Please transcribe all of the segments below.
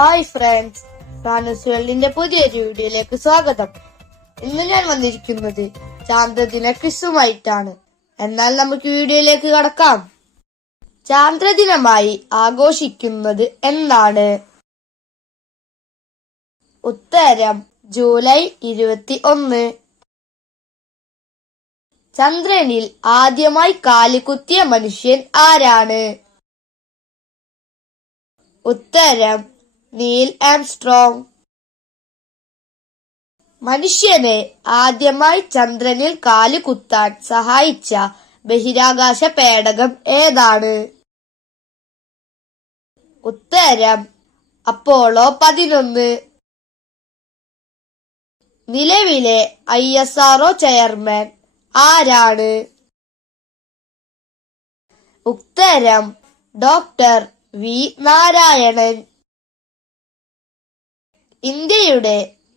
Hi friends, ഫാനസ് വേൾഡിന്റെ പുതിയൊരു വീഡിയോയിലേക്ക് സ്വാഗതം. ഇന്ന് ഞാൻ വന്നിരിക്കുന്നത് ചാന്ദ്രദിന ക്വിസുമായിട്ടാണ്. എന്നാൽ നമുക്ക് വീഡിയോയിലേക്ക് കടക്കാം. ചാന്ദ്രദിനമായി ആഘോഷിക്കുന്നത് എന്താണ്? ഉത്തരം ജൂലൈ 21. ചന്ദ്രനിൽ ആദ്യമായി കാലുകുത്തിയ മനുഷ്യൻ ആരാണ്? ഉത്തരം നീൽ ആംസ്ട്രോങ്. മനുഷ്യനെ ആദ്യമായി ചന്ദ്രനിൽ കാലുകുത്താൻ സഹായിച്ച ബഹിരാകാശ പേടകം ഏതാണ്? ഉത്തരം അപ്പോളോ 11. നിലവിലെ ISRO ചെയർമാൻ ആരാണ്? ഉത്തരം ഡോക്ടർ വി നാരായണൻ. ഇന്ത്യയുടെ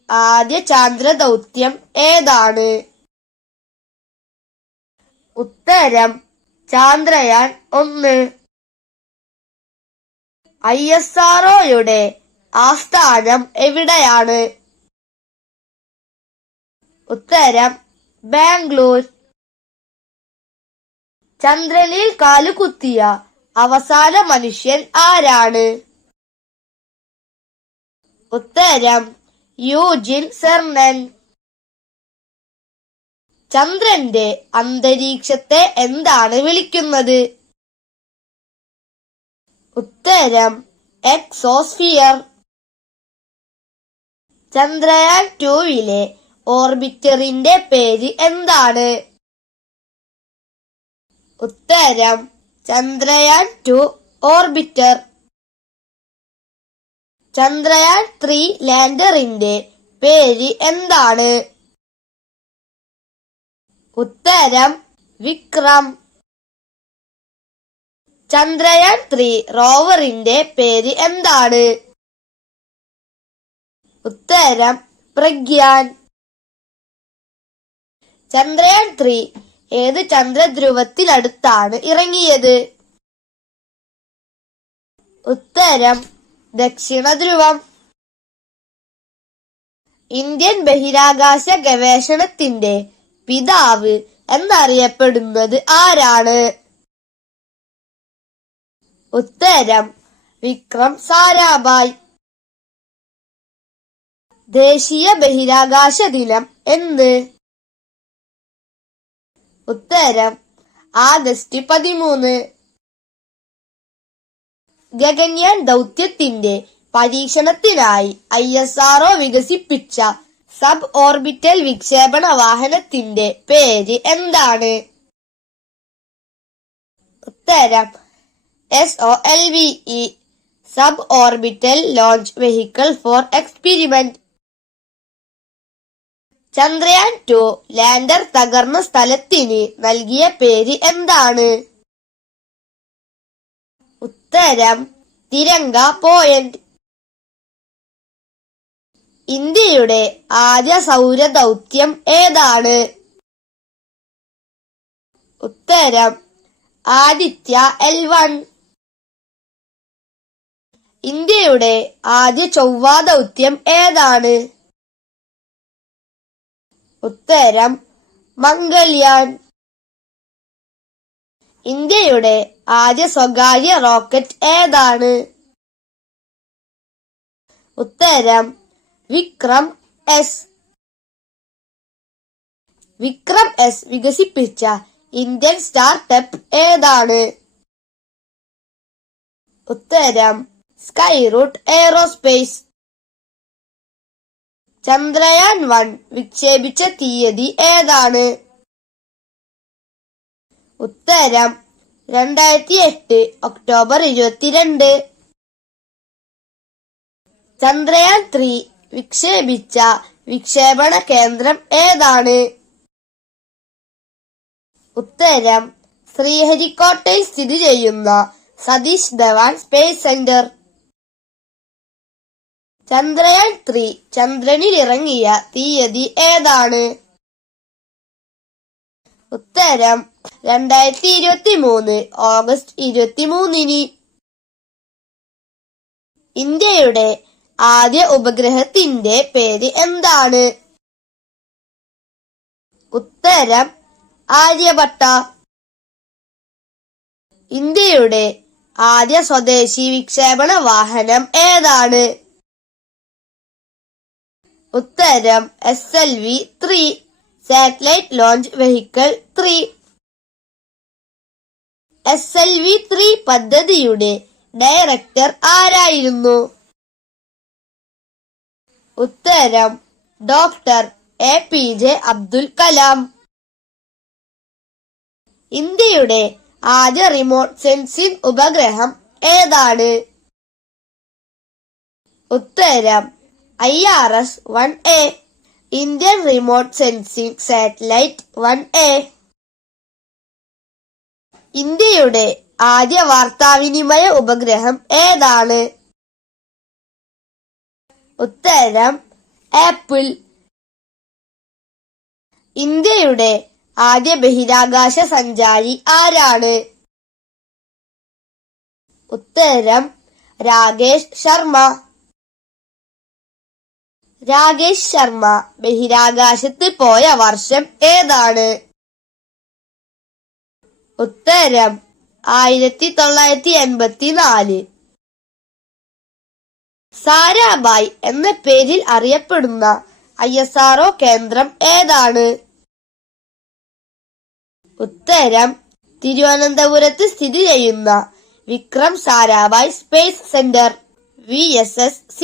ആദ്യ ചാന്ദ്ര ദൗത്യം ഏതാണ്? ഉത്തരം ചാന്ദ്രയാൻ 1. ISROയുടെ ആസ്ഥാനം എവിടെയാണ്? ഉത്തരം ബാംഗ്ലൂർ. ചന്ദ്രനിൽ കാലുകുത്തിയ അവസാന മനുഷ്യൻ ആരാണ്? ഉത്തരം യൂജിൻ സെർനൻ. ചന്ദ്രന്റെ അന്തരീക്ഷത്തെ എന്താണ് വിളിക്കുന്നത്? ഉത്തരം എക്സോസ്ഫിയർ. ചന്ദ്രയാൻ 2 ഓർബിറ്ററിന്റെ പേര് എന്താണ്? ഉത്തരം ചന്ദ്രയാൻ 2 ഓർബിറ്റർ. ചന്ദ്രയാൻ 3 ലാൻഡറിന്റെ പേര് എന്താണ്? ഉത്തരം വിക്രം. ചന്ദ്രയാൻ 3 റോവറിന്റെ പേര് എന്താണ്? ഉത്തരം പ്രഗ്യാൻ. ചന്ദ്രയാൻ 3 ഏത് ചന്ദ്രധ്രുവത്തിനടുത്താണ് ഇറങ്ങിയത്? ഉത്തരം ദക്ഷിണ ധ്രുവം. ഇന്ത്യൻ ബഹിരാകാശ ഗവേഷണത്തിന്റെ പിതാവ് എന്നറിയപ്പെടുന്നത് ആരാണ്? ഉത്തരം വിക്രം സാരാഭായ്. ദേശീയ ബഹിരാകാശ ദിനം എന്ന്? ഉത്തരം ആഗസ്റ്റ് 13. ഗഗൻയാൻ ദൗത്യത്തിന്റെ പരീക്ഷണത്തിനായി ISRO വികസിപ്പിച്ച സബ് ഓർബിറ്റൽ വിക്ഷേപണ വാഹനത്തിന്റെ പേര് എന്താണ്? ഉത്തരം SOLVE, sub orbital launch vehicle for experiment. Chandrayaan 2 lander തകർന്ന സ്ഥലത്തിന് നൽകിയ പേര് എന്താണ്? ഉത്തരം തിരങ്ക പോയിന്റ്. ഇന്ത്യയുടെ ആദ്യ സൗരദൗത്യം ഏതാണ്? ഉത്തരം ആദിത്യ L1. ഇന്ത്യയുടെ ആദ്യ ചൊവ്വാ ദൗത്യം ഏതാണ്? ഉത്തരം മംഗൾയാൻ. ഇന്ത്യയുടെ ആദ്യ സ്വകാര്യ റോക്കറ്റ് ഏതാണ്? ഉത്തരം വിക്രം S. വിക്രം S വികസിപ്പിച്ച ഇന്ത്യൻ സ്റ്റാർട്ടപ്പ് ഏതാണ്? ഉത്തരം സ്കൈറൂട്ട് എയ്റോസ്പേസ്. ചന്ദ്രയാൻ 1 വിക്ഷേപിച്ച തീയതി ഏതാണ്? ഉത്തരം 2008 ഒക്ടോബർ 22. ചന്ദ്രയാൻ 3 വിക്ഷേപിച്ച വിക്ഷേപണ കേന്ദ്രം ഏതാണ്? ഉത്തരം ശ്രീഹരിക്കോട്ടയിൽ സ്ഥിതി ചെയ്യുന്ന സതീഷ് ധവാൻ സ്പേസ് സെന്റർ. ചന്ദ്രയാൻ 3 ചന്ദ്രനിൽ ഇറങ്ങിയ തീയതി ഏതാണ്? ഉത്തരം 2023 ഓഗസ്റ്റ് 23. ഇന്ത്യയുടെ ആദ്യ ഉപഗ്രഹത്തിന്റെ പേര് എന്താണ്? ഉത്തരം ആര്യഭട്ട. ഇന്ത്യയുടെ ആദ്യ സ്വദേശി വിക്ഷേപണ വാഹനം ഏതാണ്? ഉത്തരം SLV-3 satellite launch vehicle 3. SLV-3 പദ്ധതിയുടെ ഡയറക്ടർ ആരായിരുന്നു? ഉത്തരം ഡോക്ടർ APJ അബ്ദുൽ കലാം. ഇന്ത്യയുടെ ആദ്യ റിമോട്ട് സെൻസിംഗ് ഉപഗ്രഹം ഏതാണ്? ഉത്തരം IRS-1A Indian remote sensing satellite 1A. ഇന്ത്യയുടെ ആദ്യ വാർത്താവിനിമയ ഉപഗ്രഹം ഏതാണ്? ഉത്തരം ആപ്പിൾ. ഇന്ത്യയുടെ ആദ്യ ബഹിരാകാശ സഞ്ചാരി ആരാണ്? ഉത്തരം രാകേഷ് ശർമ്മ. രാകേഷ് ശർമ്മ ബഹിരാകാശത്ത് പോയ വർഷം ഏതാണ്? ഉത്തരം 1984. സാരാഭായ് എന്ന പേരിൽ അറിയപ്പെടുന്ന ISRO കേന്ദ്രം ഏതാണ്? ഉത്തരം തിരുവനന്തപുരത്ത് സ്ഥിതി ചെയ്യുന്ന Vikram Sarabhai space centre VSSC.